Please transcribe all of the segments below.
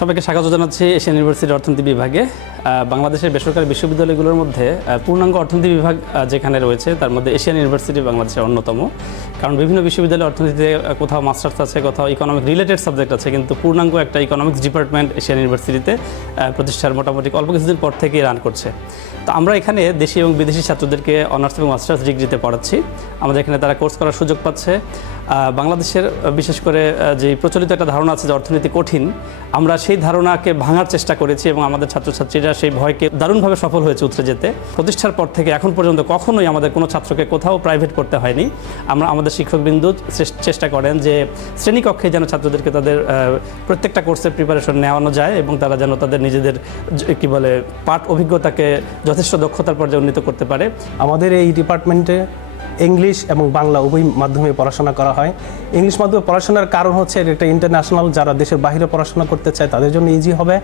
সবাইকে স্বাগত জানাচ্ছি এশিয়ান ইউনিভার্সিটির অর্থনীতি বিভাগে। বাংলাদেশের বেসরকারি বিশ্ববিদ্যালয়গুলোর মধ্যে পূর্ণাঙ্গ অর্থনীতি বিভাগ যেখানে রয়েছে তার মধ্যে এশিয়ান ইউনিভার্সিটি বাংলাদেশের অন্যতম। কারণ বিভিন্ন বিশ্ববিদ্যালয়ে অর্থনীতিতে কোথাও মাস্টার্স আছে, কোথাও ইকোনমিক রিলেটেড সাবজেক্ট আছে, কিন্তু পূর্ণাঙ্গ একটা ইকোনমিক্স ডিপার্টমেন্ট এশিয়ান ইউনিভার্সিটিতে প্রতিষ্ঠার মোটামুটি অল্প কিছুদিন পর থেকেই রান করছে। তো আমরা এখানে দেশি এবং বিদেশি ছাত্রদেরকে অনার্স এবং মাস্টার্স ডিগ্রিতে পড়াচ্ছি। আমাদের এখানে তারা কোর্স করার সুযোগ পাচ্ছে। বাংলাদেশের বিশেষ করে যে প্রচলিত একটা ধারণা আছে যে অর্থনীতি কঠিন, আমরা সেই ধারণাকে ভাঙার চেষ্টা করেছি এবং আমাদের ছাত্রছাত্রীরা সেই ভয়কে দারুণভাবে সফল হয়েছে উতরে যেতে। প্রতিষ্ঠার পর থেকে এখন পর্যন্ত কখনোই আমাদের কোনো ছাত্রকে কোথাও প্রাইভেট পড়তে হয়নি। আমাদের শিক্ষকবৃন্দু চেষ্টা করেন যে শ্রেণীকক্ষে যেন ছাত্রদেরকে তাদের প্রত্যেকটা কোর্সের প্রিপারেশন নেওয়ানো যায় এবং তারা যেন তাদের নিজেদের পাঠ অভিজ্ঞতাকে যথেষ্ট দক্ষতার পর্যায়ে উন্নীত করতে পারে। আমাদের এই ডিপার্টমেন্টে ইংলিশ এবং বাংলা উভয় মাধ্যমে পড়াশোনা করা হয়। ইংলিশ মাধ্যমে পড়াশোনার কারণ হচ্ছে এটা ইন্টারন্যাশনাল, যারা দেশের বাইরে পড়াশোনা করতে চায় তাদের জন্য ইজি হবে।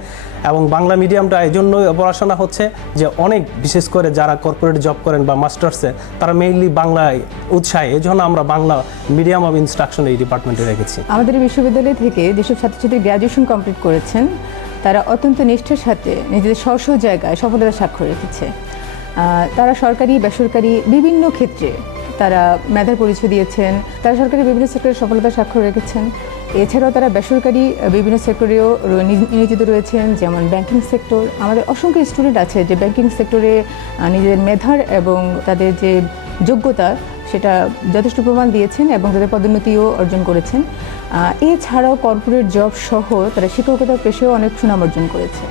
এবং বাংলা মিডিয়ামটা এই জন্য পড়াশোনা হচ্ছে যে অনেক বিশেষ করে যারা কর্পোরেট জব করেন বা মাস্টার্সে তারা মেইনলি বাংলায় উৎসাহী, এই জন্য আমরা বাংলা মিডিয়াম অফ ইনস্ট্রাকশন এই ডিপার্টমেন্টে রেখেছি। আমাদের বিশ্ববিদ্যালয় থেকে যেসব ছাত্রছাত্রী গ্র্যাজুয়েশন কমপ্লিট করেছেন তারা অত্যন্ত নিষ্ঠার সাথে নিজেদের স্ব জায়গায় সফলতার স্বাক্ষর রেখেছে। তারা সরকারি বেসরকারি বিভিন্ন ক্ষেত্রে তারা মেধার পরিচয় দিয়েছেন। তারা সরকারি বিভিন্ন সেক্টরে সফলতার স্বাক্ষর রেখেছেন। এছাড়াও তারা বেসরকারি বিভিন্ন সেক্টরেও নিয়োজিত রয়েছেন, যেমন ব্যাংকিং সেক্টর। আমাদের অসংখ্য স্টুডেন্ট আছে যে ব্যাংকিং সেক্টরে নিজেদের মেধার এবং তাদের যে যোগ্যতা সেটা যথেষ্ট প্রমাণ দিয়েছেন এবং তাদের পদোন্নতিও অর্জন করেছেন। এছাড়াও কর্পোরেট জব সহ তারা শিক্ষকতার পেশায়ও অনেক সুনাম অর্জন করেছে।